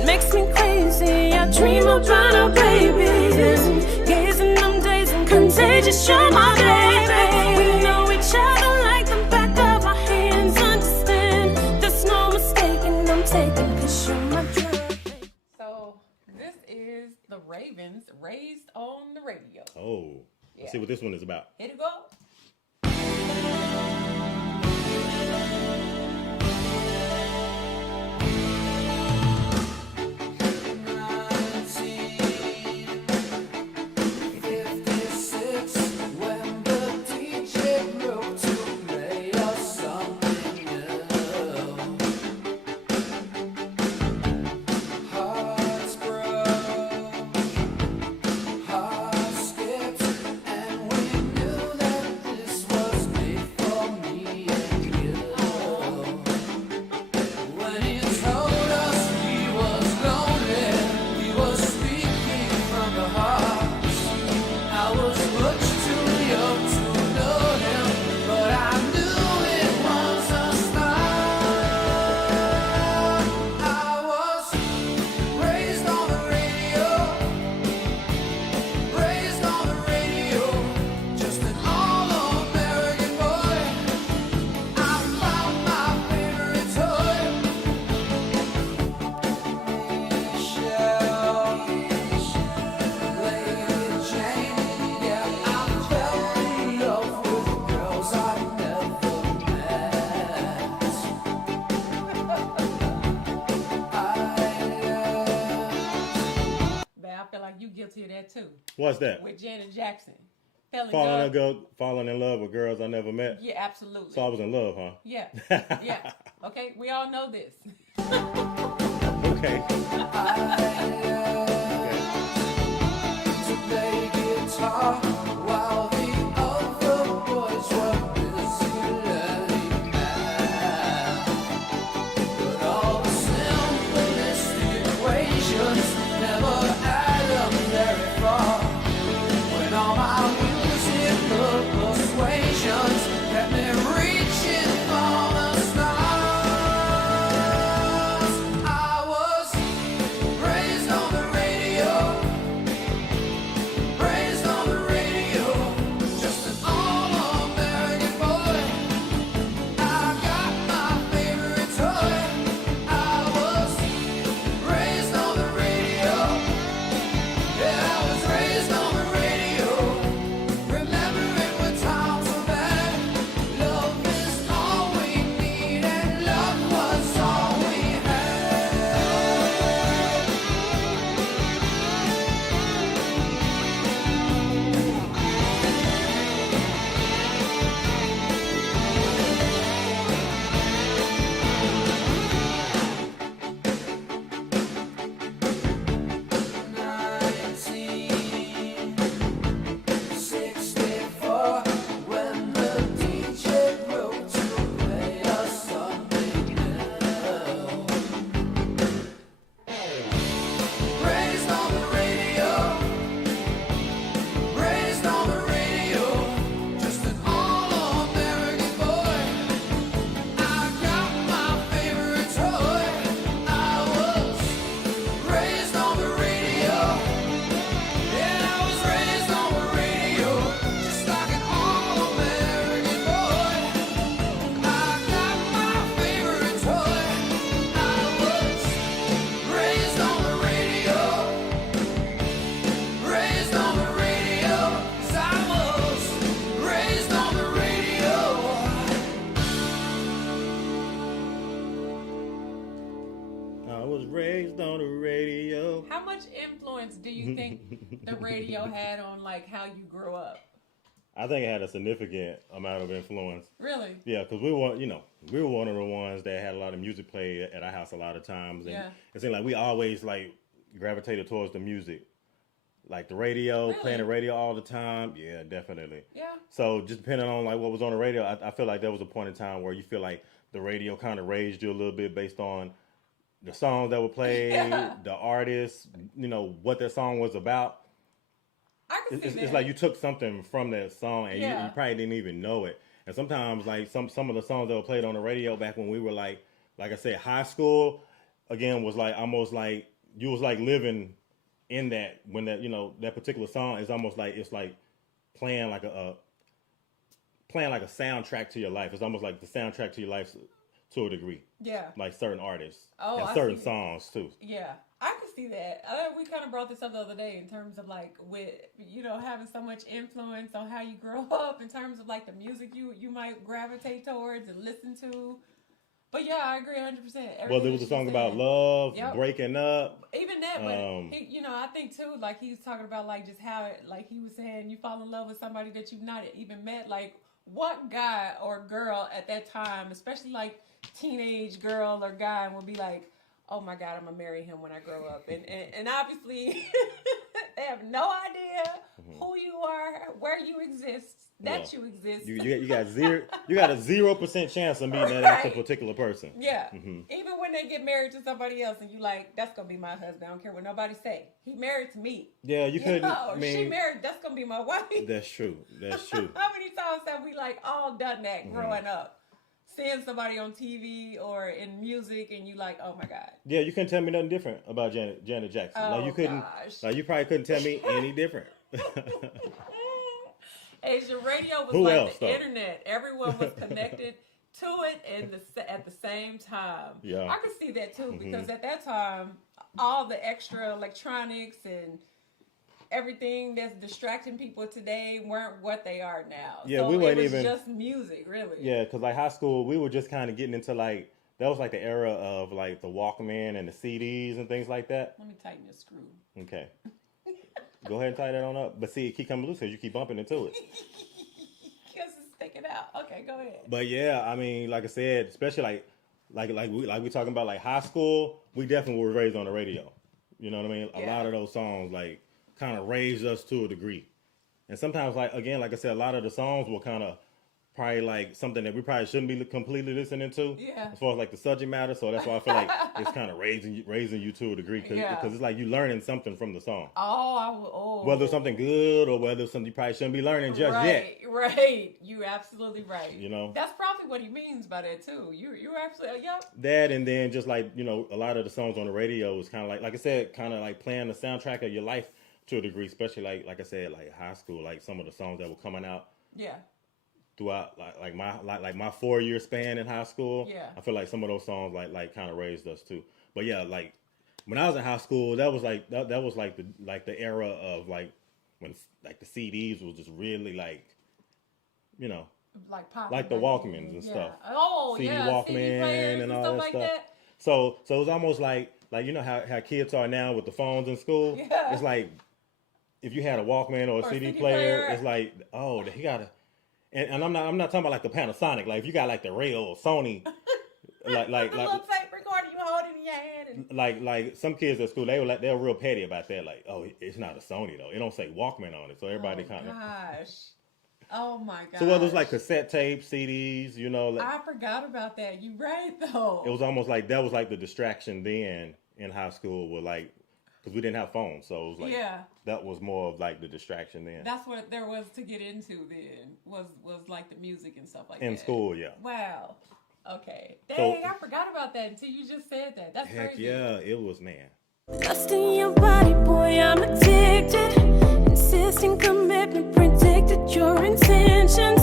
It makes me crazy. I dream about our babies. Gazing them days and contagious. You're my baby. We know each other like the back of our hands. Understand there's no mistaking. I'm taking 'cause you're my drug. So this is the Ravyns, Raised on the Radio. Oh, let's see what this one is about. Here to go. Guilty of that too. What's that? With Janet Jackson. Falling in love with girls I never met. Yeah, absolutely. So I was in love, huh? Yeah. Yeah. Okay, we all know this. Okay. To play guitar while the other boys were busy learning math. But all the simplistic equations never add up very far. When all my musical persuasions kept me reaching for the stars. I was raised on the radio, raised on the radio, just an all-American boy. I got my favorite toy. I was raised on the radio. Yeah, I was raised on the radio. Remembering when times were bad. Love is all we need, and love was all we had. '64, when the DJ broke to play us something new. Raised on the radio, raised on the radio, just an all-American boy. I got my favorite toy. I was raised on the radio. Yeah, I was raised on the radio, just like an all-American boy. I got my favorite toy. I was raised on the radio, raised on the radio, 'cause I was raised on the radio. I was raised on the radio. How much influence do you think the radio had on like how you grew up? I think it had a significant amount of influence. Really? Yeah, because we were one of the ones that had a lot of music play at our house a lot of times, and Yeah. it seemed like we always like gravitated towards the music, like the radio, Really? playing the radio all the time. Yeah, definitely. Yeah. So just depending on like what was on the radio, I feel like there was a point in time where you feel like the radio kind of raised you a little bit based on the songs that were played, Yeah. the artists, what that song was about. I can see It's that. like you took something from that song and Yeah. you probably didn't even know it. And sometimes like some of the songs that were played on the radio back when we were like I said, high school, again was like almost like you was like living in that when that that particular song is almost like it's like playing like a soundtrack to your life. It's almost like the soundtrack to your life to a degree. Yeah. Like certain artists Oh, and I certain see. songs too. Yeah, I can see that. We kind of brought this up the other day in terms of like with having so much influence on how you grow up in terms of like the music you might gravitate towards and listen to. But yeah, I agree 100%. Well, there was a song about love, Yep. breaking up. Even that, but I think too, like he was talking about like just how it, like he was saying, you fall in love with somebody that you've not even met. Like what guy or girl at that time, especially like teenage girl or guy, would be like, oh my God, I'm gonna marry him when I grow up, and obviously they have no idea who you are, where you exist, that you exist. You got zero. You got a 0% chance of meeting that actual particular person. Yeah. Even when they get married to somebody else, and you like, that's gonna be my husband. I don't care what nobody say. He married to me. Yeah, you couldn't. Or she married. That's gonna be my wife. That's true. That's true. How many times have we like all done that growing up? Seeing somebody on TV or in music, and you like, oh my God. Yeah, you couldn't tell me nothing different about Janet Jackson. Oh, like you couldn't. gosh. Like you probably couldn't tell me any different. Asia radio was Who like else, the though? internet. Everyone was connected to it at the same time. Yeah. I could see that too because at that time, all the extra electronics and everything that's distracting people today weren't what they are now. Yeah, so we weren't it was even just music, really. Yeah, because like high school, we were just kind of getting into like that was like the era of like the Walkman and the CDs and things like that. Let me tighten your screw. Okay. Go ahead and tie that on up. But see, it keep coming loose because you keep bumping into it. Because it's sticking out. Okay, go ahead. But yeah, I mean, like I said, especially like we talking about like high school, we definitely were raised on the radio. You know what I mean? A lot of those songs like kind of raised us to a degree. And sometimes like I said, a lot of the songs were kind of probably like something that we probably shouldn't be completely listening to. Yeah. As far as like the subject matter, so that's why I feel like it's kind of raising you to a degree because it's like you learning something from the song. Whether it's something good or whether it's something you probably shouldn't be learning just yet. Right. You're absolutely right. You know? That's probably what he means by that too. You're absolutely, yep. That and then just like, a lot of the songs on the radio was kind of like I said, kind of like playing the soundtrack of your life to a degree, especially like I said, like high school, like some of the songs that were coming out. Yeah. Throughout like my 4-year span in high school, I feel like some of those songs like kind of raised us too. But yeah, like when I was in high school, that was like the era of like when like the CDs was just really like, like pop, like the Walkmans and stuff. Oh CD yeah, Walkman CD players and all stuff that like stuff. that. So it was almost like how kids are now with the phones in school. Yeah. It's like if you had a Walkman or a CD player, it's like he got a. And I'm not talking about like the Panasonic. Like if you got like the real Sony, like the little tape recorder you hold in your hand. And... Like some kids at school, they're real petty about that. Like, oh, it's not a Sony though. It don't say Walkman on it, so everybody kind of. Gosh. Oh my gosh. So whether it's like cassette tapes, CDs, like, I forgot about that. You're right though. It was almost like that was like the distraction then in high school with like. Because we didn't have phones, so it was like that was more of like the distraction then. That's what there was to get into then was like the music and stuff like that. In school, yeah. Wow. Okay. Dang, I forgot about that until you just said that. That's heck crazy. Yeah, it was, man. Lust in your body, boy, I'm addicted. Insisting commitment, predicted your intentions.